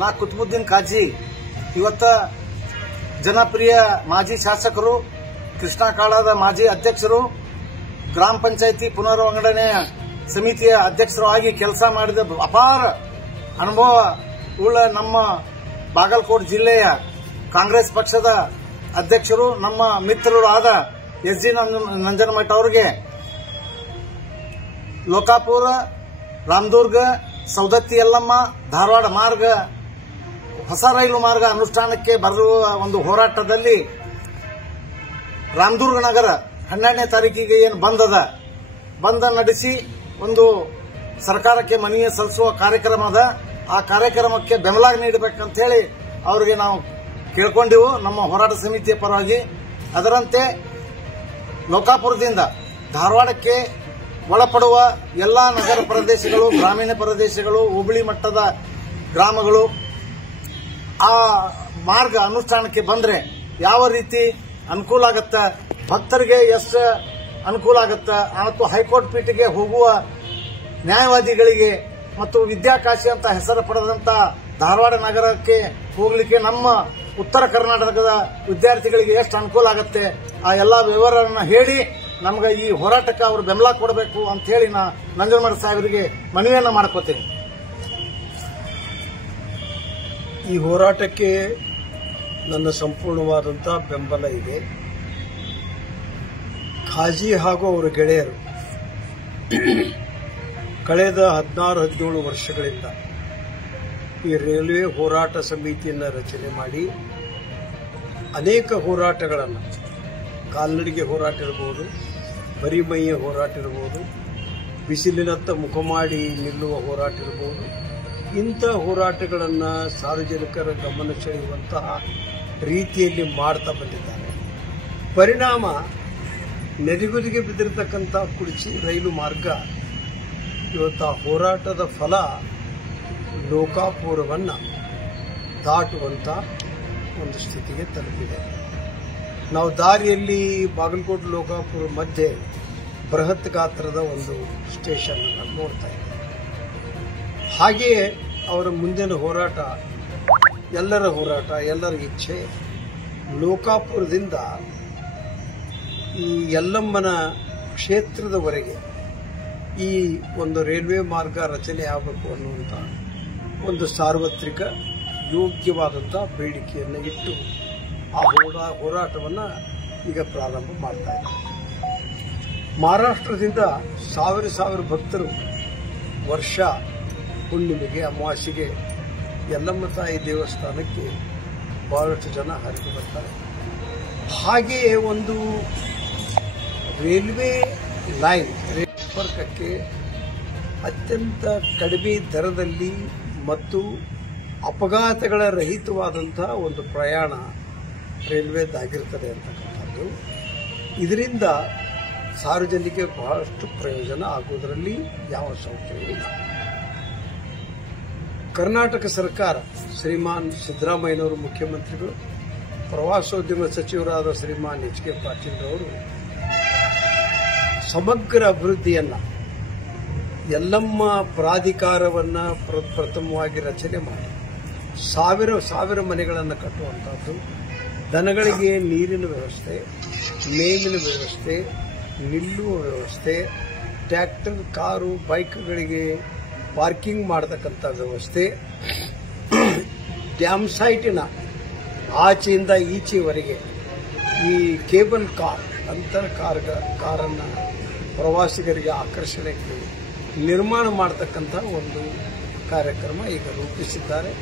ನಾ ಕುತುಬುದ್ದೀನ್ ಕಾಜಿ ಇವತ್ತ ಜನಪ್ರಿಯ ಮಾಜಿ ಶಾಸಕರು, ಕೃಷ್ಣ ಕಾಳಾದ ಮಾಜಿ ಅಧ್ಯಕ್ಷರು, ಗ್ರಾಮ ಪಂಚಾಯಿತಿ ಪುನರ್ವಿಂಗಡಣೆ ಸಮಿತಿಯ ಅಧ್ಯಕ್ಷರು ಆಗಿ ಕೆಲಸ ಮಾಡಿದ ಅಪಾರ ಅನುಭವ ಉಳ್ಳ ನಮ್ಮ ಬಾಗಲಕೋಟೆ ಜಿಲ್ಲೆಯ ಕಾಂಗ್ರೆಸ್ ಪಕ್ಷದ ಅಧ್ಯಕ್ಷರು, ನಮ್ಮ ಮಿತ್ರರು ಆದ ಎಸ್.ಜಿ. ನಂಜನಮಠ ಅವರಿಗೆ ಲೋಕಾಪುರ, ರಾಮದುರ್ಗ, ಸೌದತ್ತಿ ಯಲ್ಲಮ್ಮ, ಧಾರವಾಡ ಮಾರ್ಗ, ಹೊಸ ರೈಲು ಮಾರ್ಗ ಅನುಷ್ಠಾನಕ್ಕೆ ಬರುವ ಒಂದು ಹೋರಾಟದಲ್ಲಿ ರಾಮದುರ್ಗ ನಗರ 12ನೇ ತಾರೀಕಿಗೆ ಏನು ಬಂದ ನಡೆಸಿ ಒಂದು ಸರ್ಕಾರಕ್ಕೆ ಮನವಿ ಸಲ್ಲಿಸುವ ಕಾರ್ಯಕ್ರಮದ ಆ ಕಾರ್ಯಕ್ರಮಕ್ಕೆ ಬೆಂಬಲ ನೀಡಬೇಕಂತ ಹೇಳಿ ಅವರಿಗೆ ನಾವು ಕೇಳಿಕೊಂಡೆವು ನಮ್ಮ ಹೋರಾಟ ಸಮಿತಿಯ ಪರವಾಗಿ. ಅದರಂತೆ ಲೋಕಾಪುರದಿಂದ ಧಾರವಾಡಕ್ಕೆ ಒಳಪಡುವ ಎಲ್ಲಾ ನಗರ ಪ್ರದೇಶಗಳು, ಗ್ರಾಮೀಣ ಪ್ರದೇಶಗಳು, ಹೋಬಳಿ ಮಟ್ಟದ ಗ್ರಾಮಗಳು ಆ ಮಾರ್ಗ ಅನುಷ್ಠಾನಕ್ಕೆ ಬಂದ್ರೆ ಯಾವ ರೀತಿ ಅನುಕೂಲ ಆಗುತ್ತೆ, ಭಕ್ತರಿಗೆ ಎಷ್ಟು ಅನುಕೂಲ ಆಗುತ್ತೆ ಮತ್ತು ಹೈಕೋರ್ಟ್ ಪೀಠಿಗೆ ಹೋಗುವ ನ್ಯಾಯವಾದಿಗಳಿಗೆ ಮತ್ತು ವಿದ್ಯಾಕಾಶಿ ಅಂತ ಹೆಸರು ಪಡೆದಂತ ಧಾರವಾಡ ನಗರಕ್ಕೆ ಹೋಗಲಿಕ್ಕೆ ನಮ್ಮ ಉತ್ತರ ಕರ್ನಾಟಕದ ವಿದ್ಯಾರ್ಥಿಗಳಿಗೆ ಎಷ್ಟು ಅನುಕೂಲ ಆಗುತ್ತೆ ಆ ಎಲ್ಲಾ ವಿವರವನ್ನು ಹೇಳಿ ನಮಗೆ ಈ ಹೋರಾಟಕ್ಕೆ ಅವರು ಬೆಂಬಲ ಕೊಡಬೇಕು ಅಂತ ಹೇಳಿ ನಾ ನಂಜನಮಠ ಸಾಹೇಬರಿಗೆ ಮನವಿಯನ್ನ ಮಾಡ್ಕೋತೀನಿ. ಈ ಹೋರಾಟಕ್ಕೆ ನನ್ನ ಸಂಪೂರ್ಣವಾದಂತಹ ಬೆಂಬಲ ಇದೆ. ಖಾಜಿ ಹಾಗೂ ಅವರ ಗೆಳೆಯರು ಕಳೆದ 16-17 ವರ್ಷಗಳಿಂದ ಈ ರೈಲ್ವೆ ಹೋರಾಟ ಸಮಿತಿಯನ್ನು ರಚನೆ ಮಾಡಿ ಅನೇಕ ಹೋರಾಟಗಳನ್ನು, ಕಾಲ್ನಡಿಗೆ ಹೋರಾಟ ಇರಬಹುದು, ಬರಿಮೈಯ ಹೋರಾಟ ಇರಬಹುದು, ಬಿಸಿಲಿನತ್ತ ಮುಖ ಮಾಡಿ ನಿಲ್ಲುವ ಹೋರಾಟ ಇರಬಹುದು, ಇಂಥ ಹೋರಾಟಗಳನ್ನು ಸಾರ್ವಜನಿಕರ ಗಮನ ಸೆಳೆಯುವಂತಹ ರೀತಿಯಲ್ಲಿ ಮಾಡ್ತಾ ಬಂದಿದ್ದಾರೆ. ಪರಿಣಾಮ ನೆರೆಗುದಿಗೆ ಬಿದ್ದಿರತಕ್ಕಂಥ ಕುರ್ಚಿ ರೈಲು ಮಾರ್ಗ ಇವತ್ತು ಆ ಹೋರಾಟದ ಫಲ ಲೋಕಾಪುರವನ್ನು ದಾಟುವಂತ ಒಂದು ಸ್ಥಿತಿಗೆ ತಲುಪಿದೆ. ನಾವು ದಾರಿಯಲ್ಲಿ ಬಾಗಲಕೋಟೆ ಲೋಕಾಪುರ ಮಧ್ಯೆ ಬೃಹತ್ ಗಾತ್ರದ ಒಂದು ಸ್ಟೇಷನ್ ಅನ್ನು ನೋಡ್ತಾ ಇದ್ದೇವೆ. ಹಾಗೆಯೇ ಅವರ ಮುಂದಿನ ಹೋರಾಟ, ಎಲ್ಲರ ಹೋರಾಟ, ಎಲ್ಲರ ಇಚ್ಛೆ ಲೋಕಾಪುರದಿಂದ ಈ ಯಲ್ಲಮ್ಮನ ಕ್ಷೇತ್ರದವರೆಗೆ ಈ ಒಂದು ರೈಲ್ವೆ ಮಾರ್ಗ ರಚನೆ ಆಗಬೇಕು ಅನ್ನುವಂಥ ಒಂದು ಸಾರ್ವತ್ರಿಕ ಯೋಗ್ಯವಾದಂತಹ ಬೇಡಿಕೆಯನ್ನು ಇಟ್ಟು ಆ ಹೋರಾಟವನ್ನು ಈಗ ಪ್ರಾರಂಭ ಮಾಡ್ತಾ ಇದ್ದಾರೆ. ಮಹಾರಾಷ್ಟ್ರದಿಂದ ಸಾವಿರ ಭಕ್ತರು ವರ್ಷ ಹುಣ್ಣಿಮೆಗೆ, ಅಮಾವಾಸ್ಯೆಗೆ ಯಲ್ಲಮ್ಮ ತಾಯಿ ದೇವಸ್ಥಾನಕ್ಕೆ ಬಹಳಷ್ಟು ಜನ ಹರಿದು ಬರ್ತಾರೆ. ಹಾಗೆಯೇ ಒಂದು ರೈಲ್ವೆ ಲೈನ್ ಸಂಪರ್ಕಕ್ಕೆ ಅತ್ಯಂತ ಕಡಿಮೆ ದರದಲ್ಲಿ ಮತ್ತು ಅಪಘಾತಗಳ ರಹಿತವಾದಂತಹ ಒಂದು ಪ್ರಯಾಣ ರೈಲ್ವೆದಾಗಿರ್ತದೆ ಅಂತಕ್ಕಂಥದ್ದು. ಇದರಿಂದ ಸಾರ್ವಜನಿಕರಿಗೆ ಬಹಳಷ್ಟು ಪ್ರಯೋಜನ ಆಗುವುದರಲ್ಲಿ ಯಾವ ಸಂಶಯವೂ ಇಲ್ಲ. ಕರ್ನಾಟಕ ಸರ್ಕಾರ, ಶ್ರೀಮಾನ್ ಸಿದ್ದರಾಮಯ್ಯನವರು ಮುಖ್ಯಮಂತ್ರಿಗಳು, ಪ್ರವಾಸೋದ್ಯಮ ಸಚಿವರಾದ ಶ್ರೀಮಾನ್ ಎಚ್.ಕೆ. ಪಾಟೀಲ್ ಅವರು ಸಮಗ್ರ ಅಭಿವೃದ್ಧಿಯನ್ನ, ಯಲ್ಲಮ್ಮ ಪ್ರಾಧಿಕಾರವನ್ನ ಪ್ರಥಮವಾಗಿ ರಚನೆ ಮಾಡಿ ಸಾವಿರ ಮನೆಗಳನ್ನು ಕಟ್ಟುವಂತಹದ್ದು, ದನಗಳಿಗೆ ನೀರಿನ ವ್ಯವಸ್ಥೆ, ಮೇವಿನ ವ್ಯವಸ್ಥೆ, ನಿಲ್ಲುವ ವ್ಯವಸ್ಥೆ, ಟ್ರ್ಯಾಕ್ಟರ್, ಕಾರು, ಬೈಕ್ಗಳಿಗೆ ಪಾರ್ಕಿಂಗ್ ಮಾಡತಕ್ಕಂಥ ವ್ಯವಸ್ಥೆ, ಡ್ಯಾಮ್ ಸೈಟಿನ ಆಚೆಯಿಂದ ಈಚೆವರೆಗೆ ಈ ಕೇಬಲ್ ಕಾರ್, ಅಂತರ ಕಾರನ್ನು ಪ್ರವಾಸಿಗರಿಗೆ ಆಕರ್ಷಣೆಗೆ ನಿರ್ಮಾಣ ಮಾಡತಕ್ಕಂಥ ಒಂದು ಕಾರ್ಯಕ್ರಮ ಈಗ ರೂಪಿಸಿದ್ದಾರೆ.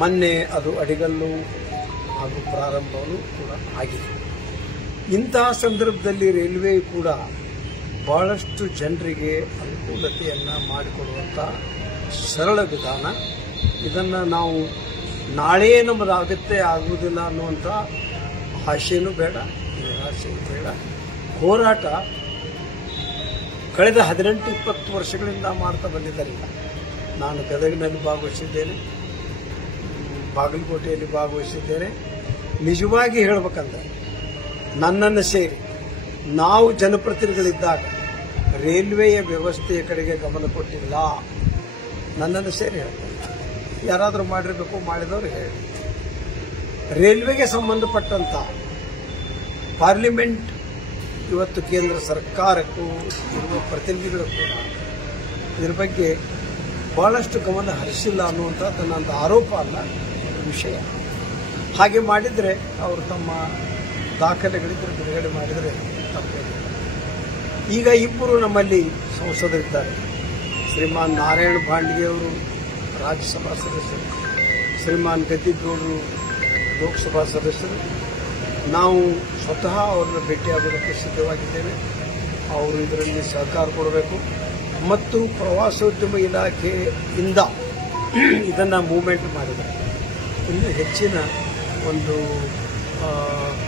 ಮೊನ್ನೆ ಅದು ಅಡಿಗಲ್ಲು ಹಾಗೂ ಪ್ರಾರಂಭವೂ ಕೂಡ ಆಗಿದೆ. ಇಂತಹ ಸಂದರ್ಭದಲ್ಲಿ ರೈಲ್ವೆ ಕೂಡ ಬಹಳಷ್ಟು ಜನರಿಗೆ ಅನುಕೂಲತೆಯನ್ನು ಮಾಡಿಕೊಡುವಂಥ ಸರಳ ವಿಧಾನ. ಇದನ್ನು ನಾವು ನಾಳೆ ನಮ್ಮದು ಆಗುವುದಿಲ್ಲ ಅನ್ನುವಂಥ ಆಶೆಯೂ ಬೇಡ, ನಿರಾಶೆಯೂ ಬೇಡ. ಹೋರಾಟ ಕಳೆದ 18-20 ವರ್ಷಗಳಿಂದ ಮಾಡ್ತಾ ಬಂದಿದ್ದರಿಂದ ನಾನು ಗದಗಿನಲ್ಲಿ ಭಾಗವಹಿಸಿದ್ದೇನೆ, ಬಾಗಲಕೋಟೆಯಲ್ಲಿ ಭಾಗವಹಿಸಿದ್ದೇನೆ. ನಿಜವಾಗಿ ಹೇಳಬೇಕಂದ್ರೆ ನನ್ನನ್ನು ಸೇರಿ ನಾವು ಜನಪ್ರತಿನಿಧಿಗಳಿದ್ದಾಗ ರೈಲ್ವೆಯ ವ್ಯವಸ್ಥೆಯ ಕಡೆಗೆ ಗಮನ ಕೊಟ್ಟಿಲ್ಲ. ನನ್ನನ್ನು ಸೇರಿ ಹೇಳ್ತಾರೆ. ಯಾರಾದರೂ ಮಾಡಿರಬೇಕು, ಮಾಡಿದವರು ಹೇಳಿ. ರೈಲ್ವೆಗೆ ಸಂಬಂಧಪಟ್ಟಂತ ಪಾರ್ಲಿಮೆಂಟ್ ಇವತ್ತು ಕೇಂದ್ರ ಸರ್ಕಾರಕ್ಕೂ ಇರುವ ಪ್ರತಿನಿಧಿಗಳು ಕೂಡ ಇದರ ಬಗ್ಗೆ ಬಹಳಷ್ಟು ಗಮನ ಹರಿಸಿಲ್ಲ ಅನ್ನುವಂಥದ್ದು ನನ್ನ ಆರೋಪ ಅಲ್ಲ, ವಿಷಯ. ಹಾಗೆ ಮಾಡಿದರೆ ಅವರು ತಮ್ಮ ದಾಖಲೆಗಳಿದ್ದರೆ ಬಿಡುಗಡೆ ಮಾಡಿದರೆ ತಪ್ಪೇನಿಲ್ಲ. ಈಗ ಇಬ್ಬರು ನಮ್ಮಲ್ಲಿ ಸಂಸದರಿದ್ದಾರೆ. ಶ್ರೀಮಾನ್ ನಾರಾಯಣ ಭಾಂಡ್ಗೆ ಅವರು ರಾಜ್ಯಸಭಾ ಸದಸ್ಯರು, ಶ್ರೀಮಾನ್ ಗದ್ದಿಗೌಡರು ಲೋಕಸಭಾ ಸದಸ್ಯರು. ನಾವು ಸ್ವತಃ ಅವರನ್ನು ಭೇಟಿಯಾಗೋದಕ್ಕೆ ಸಿದ್ಧವಾಗಿದ್ದೇವೆ. ಅವರು ಇದರಲ್ಲಿ ಸಹಕಾರ ಕೊಡಬೇಕು ಮತ್ತು ಪ್ರವಾಸೋದ್ಯಮ ಇಲಾಖೆಯಿಂದ ಇದನ್ನು ಮೂವ್ಮೆಂಟ್ ಮಾಡಿದರೆ ಇನ್ನೂ ಹೆಚ್ಚಿನ ಒಂದು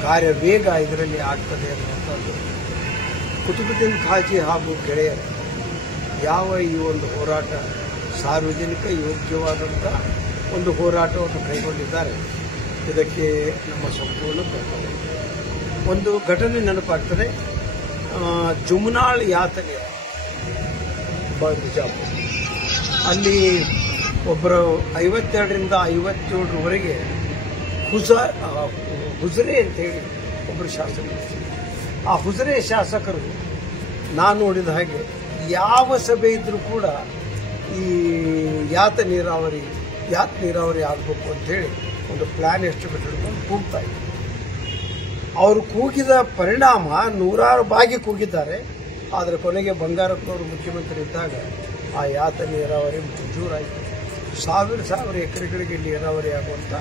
ಕಾರ್ಯವೇಗ ಇದರಲ್ಲಿ ಆಗ್ತದೆ ಅನ್ನುವಂಥದ್ದು. ಕುತುಬುದ್ದೀನ್ ಖಾಜಿ ಹಾಗೂ ಗೆಳೆಯರು ಯಾವ ಈ ಒಂದು ಹೋರಾಟ ಸಾರ್ವಜನಿಕ ಯೋಗ್ಯವಾದಂಥ ಒಂದು ಹೋರಾಟವನ್ನು ಕೈಗೊಂಡಿದ್ದಾರೆ, ಇದಕ್ಕೆ ನಮ್ಮ ಸಂಪೂರ್ಣ ಬೆಂಬಲ. ಒಂದು ಘಟನೆ ನೆನಪಾಗ್ತದೆ. ಜುಮ್ನಾಳ್ ಯಾತನೆ ಬಿಜಾಪುರ, ಅಲ್ಲಿ ಒಬ್ಬರು 52ರಿಂದ 57ರವರೆಗೆ ಹುಜರೆ ಅಂತೇಳಿ ಒಬ್ಬರು ಶಾಸಕರು. ಆ ಹುಜರೆ ಶಾಸಕರು ನಾನು ನೋಡಿದ ಹಾಗೆ ಯಾವ ಸಭೆ ಇದ್ರೂ ಕೂಡ ಈ ಯಾತ ನೀರಾವರಿ ಆಗಬೇಕು ಅಂತೇಳಿ ಒಂದು ಪ್ಲಾನ್ ಎಷ್ಟು ಬಿಟ್ಟಿಡ್ಕೊಂಡು ಕೂಗ್ತಾ ಇದ್ರು. ಅವರು ಕೂಗಿದ ಪರಿಣಾಮ ನೂರಾರು ಬಾಗಿ ಕೂಗಿದ್ದಾರೆ. ಆದರೆ ಕೊನೆಗೆ ಬಂಗಾರಪ್ಪನವರು ಮುಖ್ಯಮಂತ್ರಿ ಇದ್ದಾಗ ಆ ಯಾತ ನೀರಾವರಿ ಮಂಜೂರಾಯಿತು. ಸಾವಿರ ಎಕರೆಗಳಿಗೆ ನೀರಾವರಿ ಆಗುವಂಥ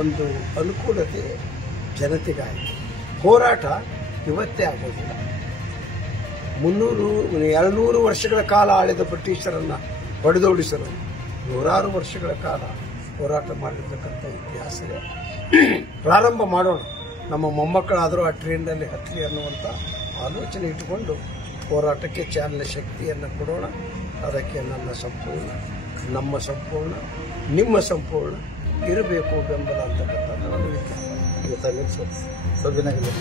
ಒಂದು ಅನುಕೂಲತೆ ಜನತೆಗಾಯಿತು. ಹೋರಾಟ ಇವತ್ತೇ ಆಗೋದಿಲ್ಲ. 200 ವರ್ಷಗಳ ಕಾಲ ಆಳಿದ ಬ್ರಿಟಿಷರನ್ನು ಹೊಡೆದೋಡಿಸಲು ನೂರಾರು ವರ್ಷಗಳ ಕಾಲ ಹೋರಾಟ ಮಾಡಿರ್ತಕ್ಕಂಥ ಇತಿಹಾಸ ಪ್ರಾರಂಭ ಮಾಡೋಣ. ನಮ್ಮ ಮೊಮ್ಮಕ್ಕಳಾದರೂ ಆ ಟ್ರೈನ್ನಲ್ಲಿ ಹತ್ತಲಿ ಅನ್ನುವಂಥ ಆಲೋಚನೆ ಇಟ್ಟುಕೊಂಡು ಹೋರಾಟಕ್ಕೆ ಚಾಲನೆ ಶಕ್ತಿಯನ್ನು ಕೊಡೋಣ. ಅದಕ್ಕೆ ನಮ್ಮ ಸಂಪೂರ್ಣ ನಿಮ್ಮ ಸಂಪೂರ್ಣ ಇರಬೇಕು ಬೆಂಬಲ ಅಂತಕ್ಕಂಥದ್ದು ನನ್ನ ವಿಜ್ಞಾಪನೆ. ಸಭೆನಾಗಿದೆ.